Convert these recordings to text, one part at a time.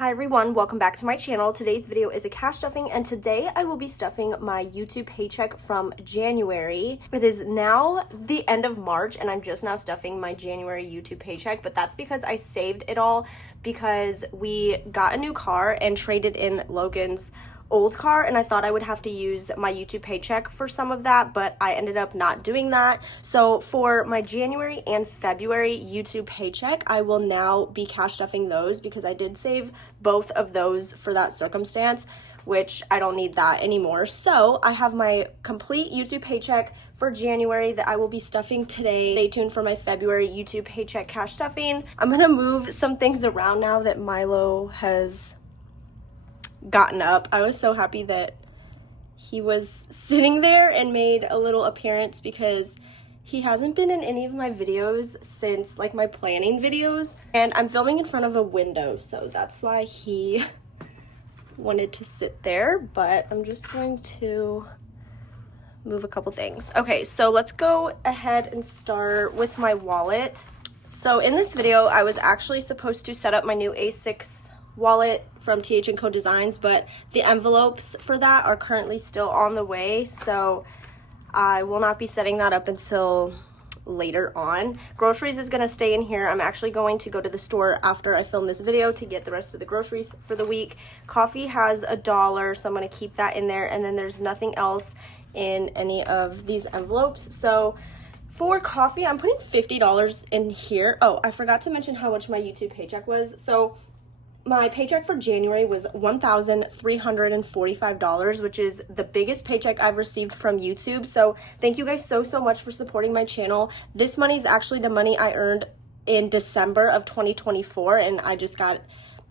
Hi everyone, welcome back to my channel. Today's video is a cash stuffing, and today I will be stuffing my YouTube paycheck from January. It is now the end of March and I'm just now stuffing my January YouTube paycheck, but that's because I saved it all because we got a new car and traded in Logan's old car, and I thought I would have to use my YouTube paycheck for some of that, but I ended up not doing that. So for my January and February YouTube paycheck, I will now be cash stuffing those because I did save both of those for that circumstance, which I don't need that anymore. So I have my complete YouTube paycheck for January that I will be stuffing today. Stay tuned for my February YouTube paycheck cash stuffing. I'm gonna move some things around now that Milo has gotten up. I was so happy that he was sitting there and made a little appearance because he hasn't been in any of my videos since like my planning videos, and I'm filming in front of a window, so that's why he wanted to sit there. But I'm just going to move a couple things. Okay, so let's go ahead and start with my wallet. So in this video I was actually supposed to set up my new A6 wallet from TH&Co Designs, but the envelopes for that are currently still on the way, so I will not be setting that up until later on. Groceries is going to stay in here. I'm actually going to go to the store after I film this video to get the rest of the groceries for the week. Coffee has $1, so I'm going to keep that in there, and then there's nothing else in any of these envelopes. So for coffee, I'm putting $50 in here. Oh, I forgot to mention how much my YouTube paycheck was. So my paycheck for January was $1,345, which is the biggest paycheck I've received from YouTube. So thank you guys so much for supporting my channel. This money is actually the money I earned in December of 2024, and I just got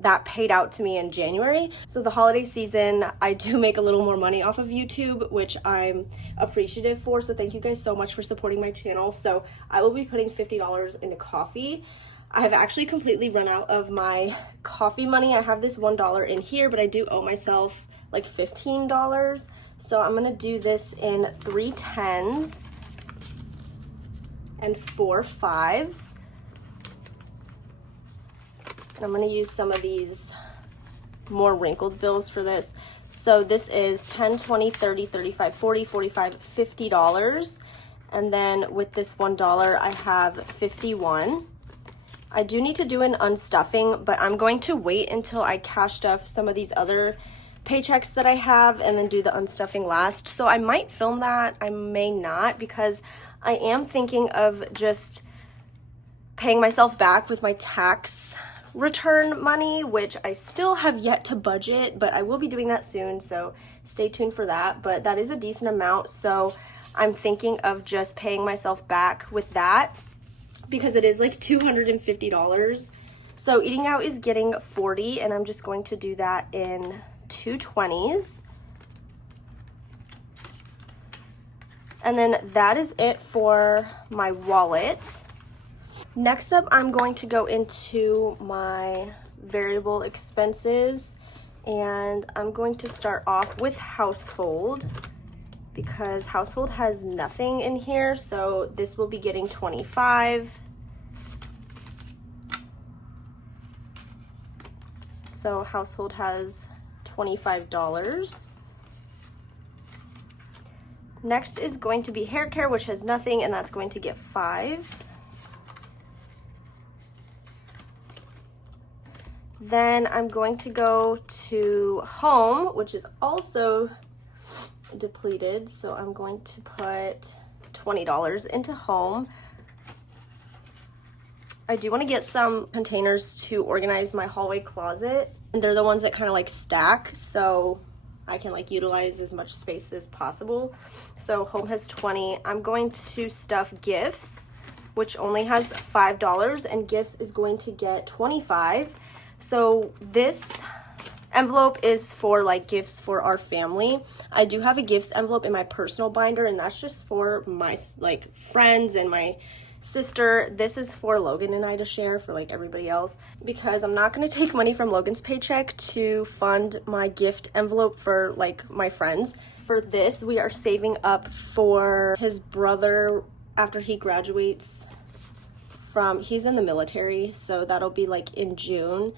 that paid out to me in January. So the holiday season, I do make a little more money off of YouTube, which I'm appreciative for. So thank you guys so much for supporting my channel. So I will be putting $50 into coffee. I have actually completely run out of my coffee money. I have this $1 in here, but I do owe myself like $15. So I'm gonna do this in 3 10s and 4 5s. And I'm gonna use some of these more wrinkled bills for this. So this is 10, 20, 30, 35, 40, 45, $50. And then with this $1, I have 51. I do need to do an unstuffing, but I'm going to wait until I cash stuff some of these other paychecks that I have and then do the unstuffing last. So I might film that, I may not, because I am thinking of just paying myself back with my tax return money, which I still have yet to budget, but I will be doing that soon, so stay tuned for that. But that is a decent amount, so I'm thinking of just paying myself back with that, because it is like $250. So eating out is getting 40, and I'm just going to do that in 2 20s. And then that is it for my wallet. Next up, I'm going to go into my variable expenses, and I'm going to start off with household, because household has nothing in here, so this will be getting 25. So household has $25. Next is going to be hair care, which has nothing, and that's going to get 5. Then I'm going to go to home, which is also depleted, so I'm going to put $20 into home. I do want to get some containers to organize my hallway closet, and they're the ones that kind of like stack, so I can like utilize as much space as possible. So home has 20. I'm going to stuff gifts, which only has $5, and gifts is going to get 25. So this envelope is for like gifts for our family. I do have a gifts envelope in my personal binder, and that's just for my like friends and my sister. This is for Logan and I to share for like everybody else, because I'm not going to take money from Logan's paycheck to fund my gift envelope for like my friends. For this, we are saving up for his brother after he graduates from, he's in the military, so that'll be like in June.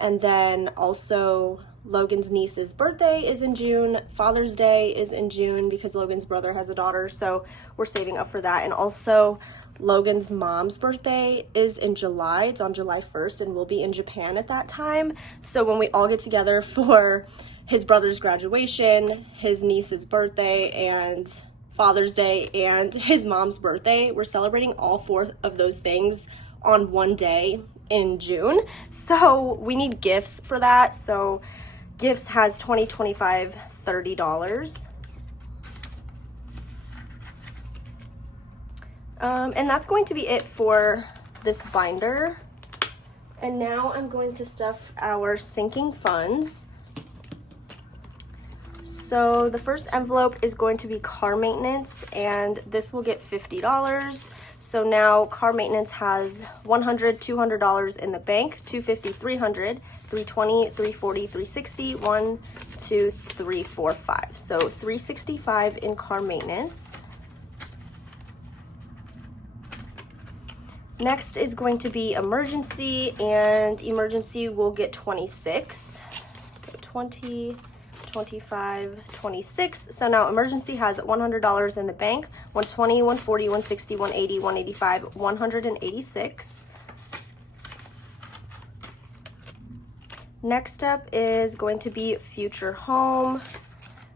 And then also Logan's niece's birthday is in June. Father's Day is in June because Logan's brother has a daughter, so we're saving up for that. And also Logan's mom's birthday is in July. It's on July 1st, and we'll be in Japan at that time. So when we all get together for his brother's graduation, his niece's birthday, and Father's Day, and his mom's birthday, we're celebrating all 4 of those things on one day in June. So we need gifts for that. So gifts has $20, $25, $30. And that's going to be it for this binder. And now I'm going to stuff our sinking funds. So the first envelope is going to be car maintenance, and this will get $50. So now car maintenance has $100, $200 in the bank, $250, $300, $320, $340, $360, $1, $2, $3, $4, $5. So $365 in car maintenance. Next is going to be emergency, and emergency will get 26. So 20, 25, 26. So now emergency has $100 in the bank, 120, 140, 160, 180, 185, 186. Next up is going to be future home.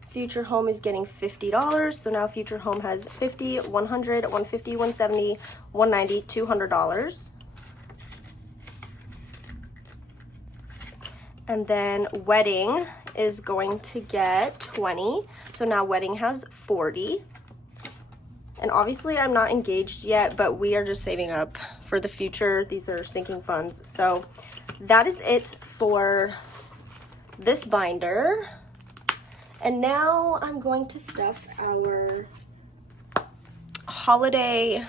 Future home is getting $50. So now future home has $50, $100, $150, $170, $190, $200. And then wedding is going to get 20. So now wedding has 40. And obviously I'm not engaged yet, but we are just saving up for the future. These are sinking funds. So that is it for this binder. And now I'm going to stuff our holiday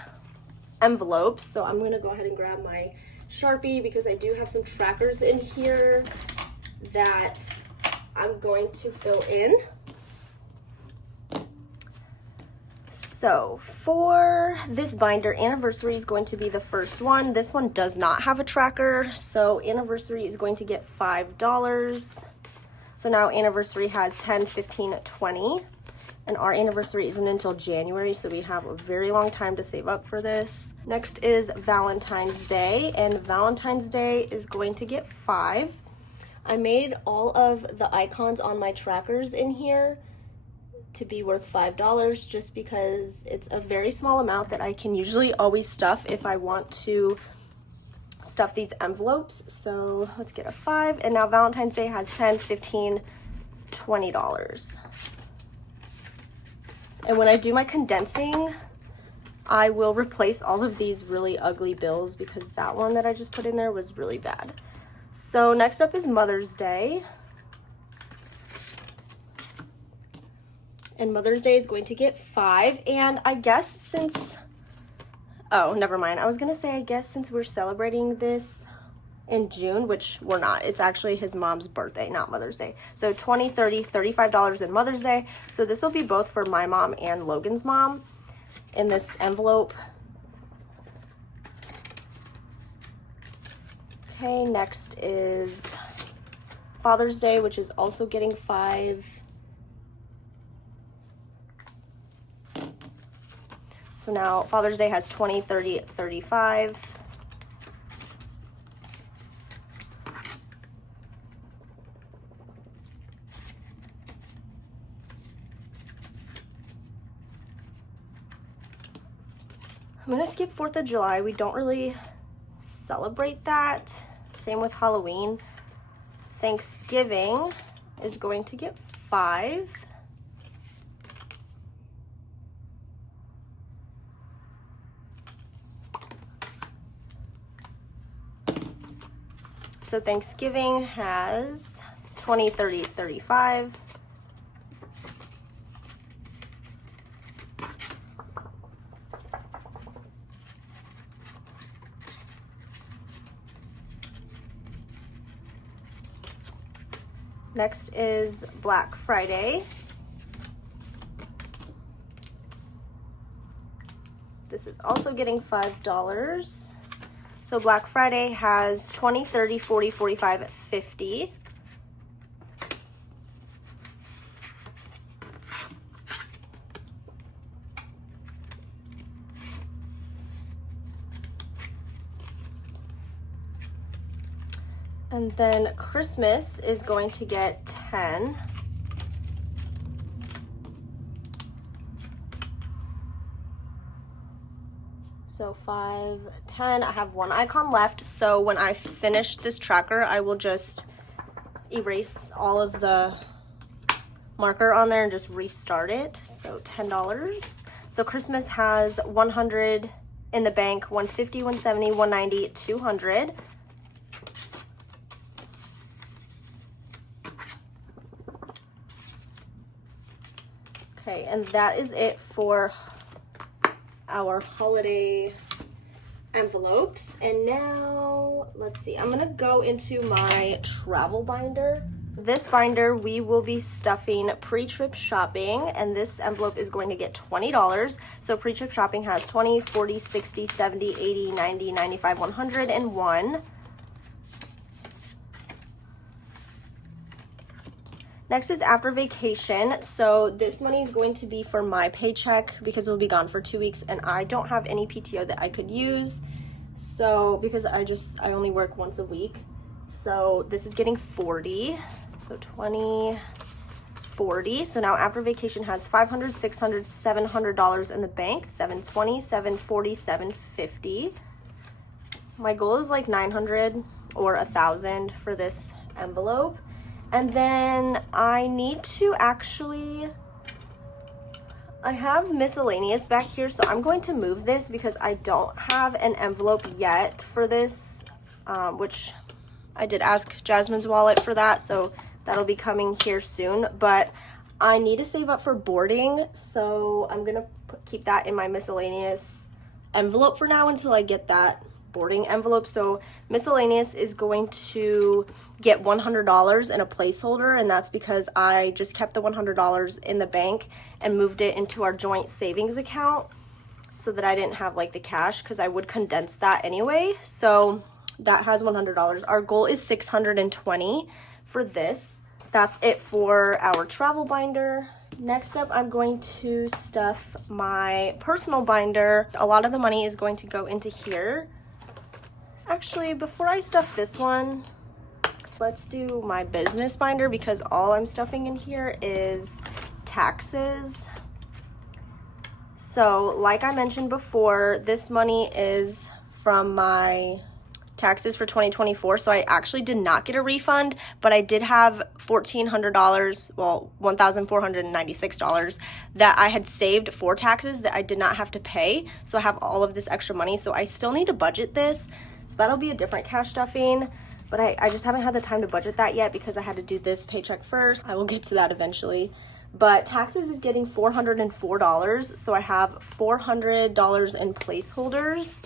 envelopes. So I'm gonna go ahead and grab my Sharpie because I do have some trackers in here that I'm going to fill in. So for this binder, anniversary is going to be the first one. This one does not have a tracker, so anniversary is going to get $5. So now anniversary has 10, 15, 20, and our anniversary isn't until January, so we have a very long time to save up for this. Next is Valentine's Day, and Valentine's Day is going to get 5. I made all of the icons on my trackers in here to be worth $5 just because it's a very small amount that I can usually always stuff if I want to stuff these envelopes. So let's get a 5. And now Valentine's Day has 10, 15, $20. And when I do my condensing, I will replace all of these really ugly bills because that one that I just put in there was really bad. So next up is Mother's Day. And Mother's Day is going to get 5. And I guess since, oh, never mind. I was gonna say, I guess since we're celebrating this in June, which we're not, it's actually his mom's birthday, not Mother's Day. So $20, $30, $35 in Mother's Day. So this will be both for my mom and Logan's mom in this envelope. Okay, next is Father's Day, which is also getting 5. So now Father's Day has 20, 30, 35. I'm gonna skip 4th of July. We don't really celebrate that. Same with Halloween. Thanksgiving is going to get 5. So Thanksgiving has 20, 30, 35. Next is Black Friday. This is also getting $5. So So Black Friday has 20, 30, 40, 45, 50. And then Christmas is going to get 10. So 5, 10, I have one icon left. So when I finish this tracker, I will just erase all of the marker on there and just restart it. So $10. So Christmas has 100 in the bank, 150, 170, 190, 200. Okay, and that is it for our holiday envelopes. And now, let's see, I'm gonna go into my travel binder. This binder, we will be stuffing pre-trip shopping, and this envelope is going to get $20. So pre-trip shopping has 20, 40, 60, 70, 80, 90, 95, 100, and 1. Next is after vacation. So this money is going to be for my paycheck because we'll be gone for 2 weeks and I don't have any PTO that I could use. So because I only work once a week. So this is getting 40. So 20, 40. So now after vacation has $500, $600, $700 in the bank. 720, 740, 750. My goal is like 900 or 1,000 for this envelope. And then I need to actually, I have miscellaneous back here, so I'm going to move this because I don't have an envelope yet for this, which I did ask Jasmine's wallet for that, so that'll be coming here soon. But I need to save up for boarding, so I'm gonna keep that in my miscellaneous envelope for now until I get that boarding envelope. So miscellaneous is going to get $100 in a placeholder, and that's because I just kept the $100 in the bank and moved it into our joint savings account so that I didn't have like the cash, because I would condense that anyway. So that has $100. Our goal is $620 for this. That's it for our travel binder. Next up, I'm going to stuff my personal binder. A lot of the money is going to go into here. Actually, before I stuff this one, let's do my business binder because all I'm stuffing in here is taxes. So like I mentioned before, this money is from my taxes for 2024. So I actually did not get a refund, but I did have $1,400, well, $1,496 that I had saved for taxes that I did not have to pay. So I have all of this extra money. So I still need to budget this. So that'll be a different cash stuffing, but I just haven't had the time to budget that yet because I had to do this paycheck first. I will get to that eventually. But taxes is getting $404, so I have $400 in placeholders,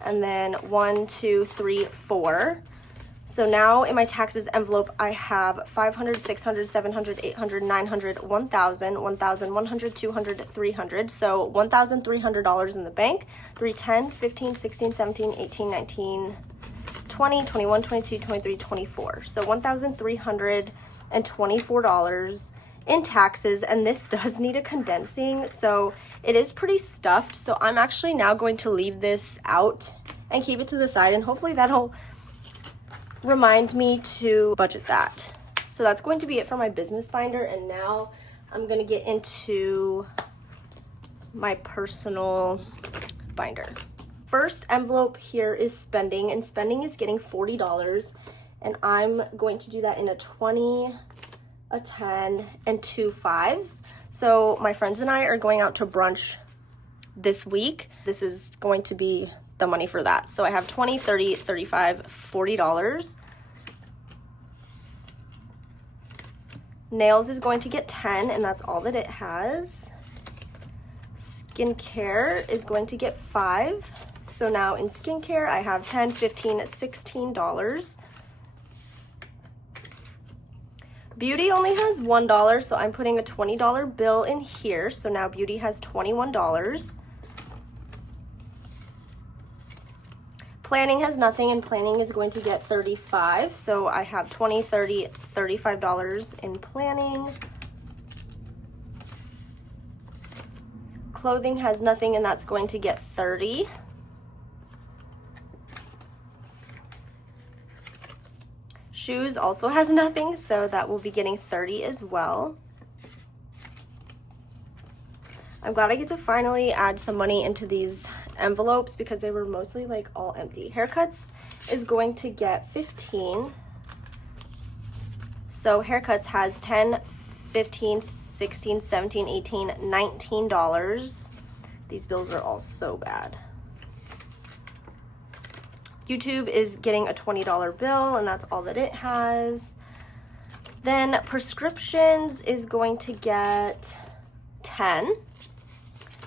and then 1, 2, 3, 4. So now in my taxes envelope, I have $500, $600, $700, $800, $900, $1,000, $1,100, $200, $300. So $1,300 in the bank. 3, 10, 15, 16, 17, 18, 19, 20, 21, 22, 23, 24. So $1,324 in taxes, and this does need a condensing, so it is pretty stuffed. So I'm actually now going to leave this out and keep it to the side, and hopefully that'll remind me to budget that. So that's going to be it for my business binder, and now I'm going to get into my personal binder. First envelope here is spending, and spending is getting $40, and I'm going to do that in a 20, a 10, and 2 5s. So my friends and I are going out to brunch this week. This is going to be the money for that. So I have 20, 30, 35, $40. Nails is going to get 10, and that's all that it has. Skincare is going to get 5. So now in skincare, I have 10, 15, $16. Beauty only has $1, so I'm putting a $20 bill in here. So now beauty has $21. Planning has nothing, and planning is going to get $35. So I have $20, $30, $35 in planning. Clothing has nothing, and that's going to get $30. Shoes also has nothing, so that will be getting $30 as well. I'm glad I get to finally add some money into these envelopes because they were mostly like all empty. Haircuts is going to get $15. So haircuts has $10, $15, $16, $17, $18, $19. These bills are all so bad. YouTube is getting a $20 bill, and that's all that it has. Then prescriptions is going to get 10.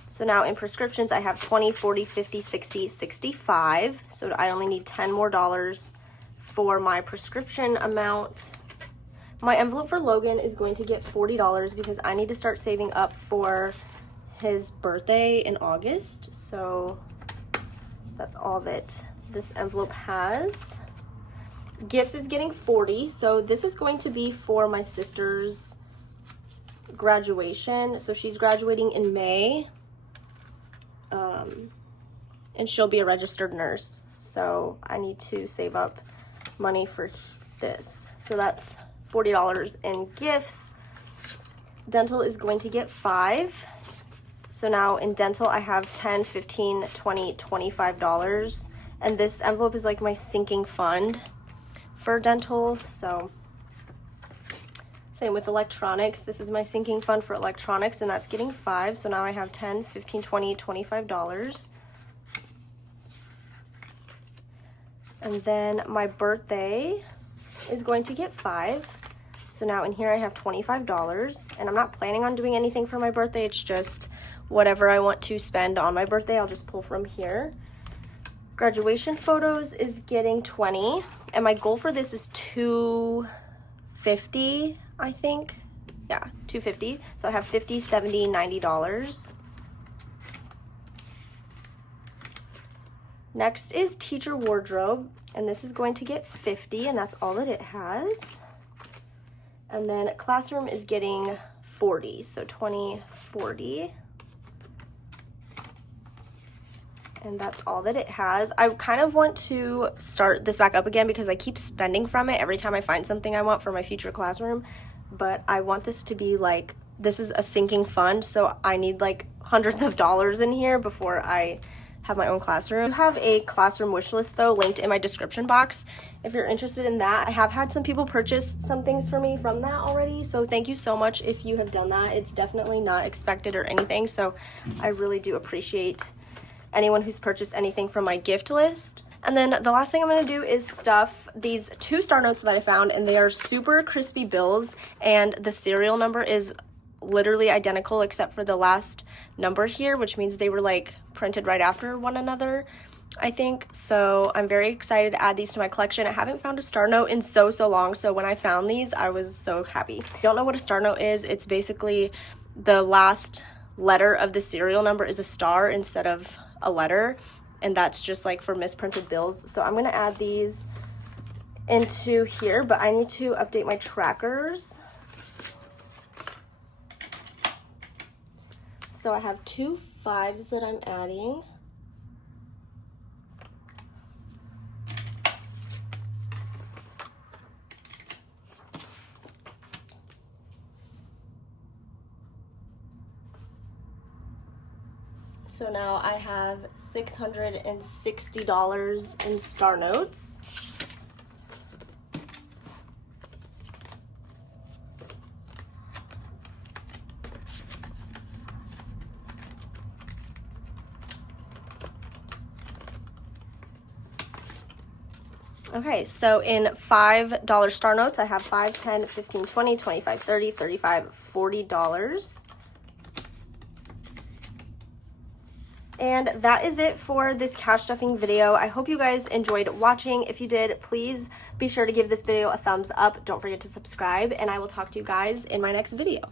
So now in prescriptions, I have 20, 40, 50, 60, 65. So I only need 10 more dollars for my prescription amount. My envelope for Logan is going to get $40 because I need to start saving up for his birthday in August. So that's all that this envelope has. Gifts is getting $40. So this is going to be for my sister's graduation. So she's graduating in May. And she'll be a registered nurse. So I need to save up money for this. So that's $40 in gifts. Dental is going to get $5. So now in dental, I have $10, $15, $20, $25. And this envelope is like my sinking fund for dental. So same with electronics. This is my sinking fund for electronics, and that's getting $5. So now I have $10, $15, $20, $25. And then my birthday is going to get $5. So now in here I have $25. And I'm not planning on doing anything for my birthday. It's just whatever I want to spend on my birthday, I'll just pull from here. Graduation photos is getting $20. And my goal for this is $250, I think. Yeah, $250. So I have $50, $70, $90. Next is teacher wardrobe, and this is going to get $50, and that's all that it has. And then classroom is getting $40, so $20, $40. And that's all that it has. I kind of want to start this back up again because I keep spending from it every time I find something I want for my future classroom. But I want this to be like, this is a sinking fund, so I need like hundreds of dollars in here before I have my own classroom. I have a classroom wish list though linked in my description box if you're interested in that. I have had some people purchase some things for me from that already, so thank you so much if you have done that. It's definitely not expected or anything, so I really do appreciate anyone who's purchased anything from my gift list. And then the last thing I'm going to do is stuff these 2 star notes that I found, and they are super crispy bills, and the serial number is literally identical except for the last number here, which means they were like printed right after one another, I think. So I'm very excited to add these to my collection. I haven't found a star note in so long, so when I found these I was so happy. If you don't know what a star note is, it's basically the last letter of the serial number is a star instead of a letter, and that's just like for misprinted bills. So I'm going to add these into here, but I need to update my trackers. So I have 2 5s that I'm adding. So now I have $660 in star notes. Okay, so in $5 star notes, I have $5, $10, $15, $20, $25, $30, $35, $40. And that is it for this cash stuffing video. I hope you guys enjoyed watching. If you did, please be sure to give this video a thumbs up. Don't forget to subscribe, and I will talk to you guys in my next video.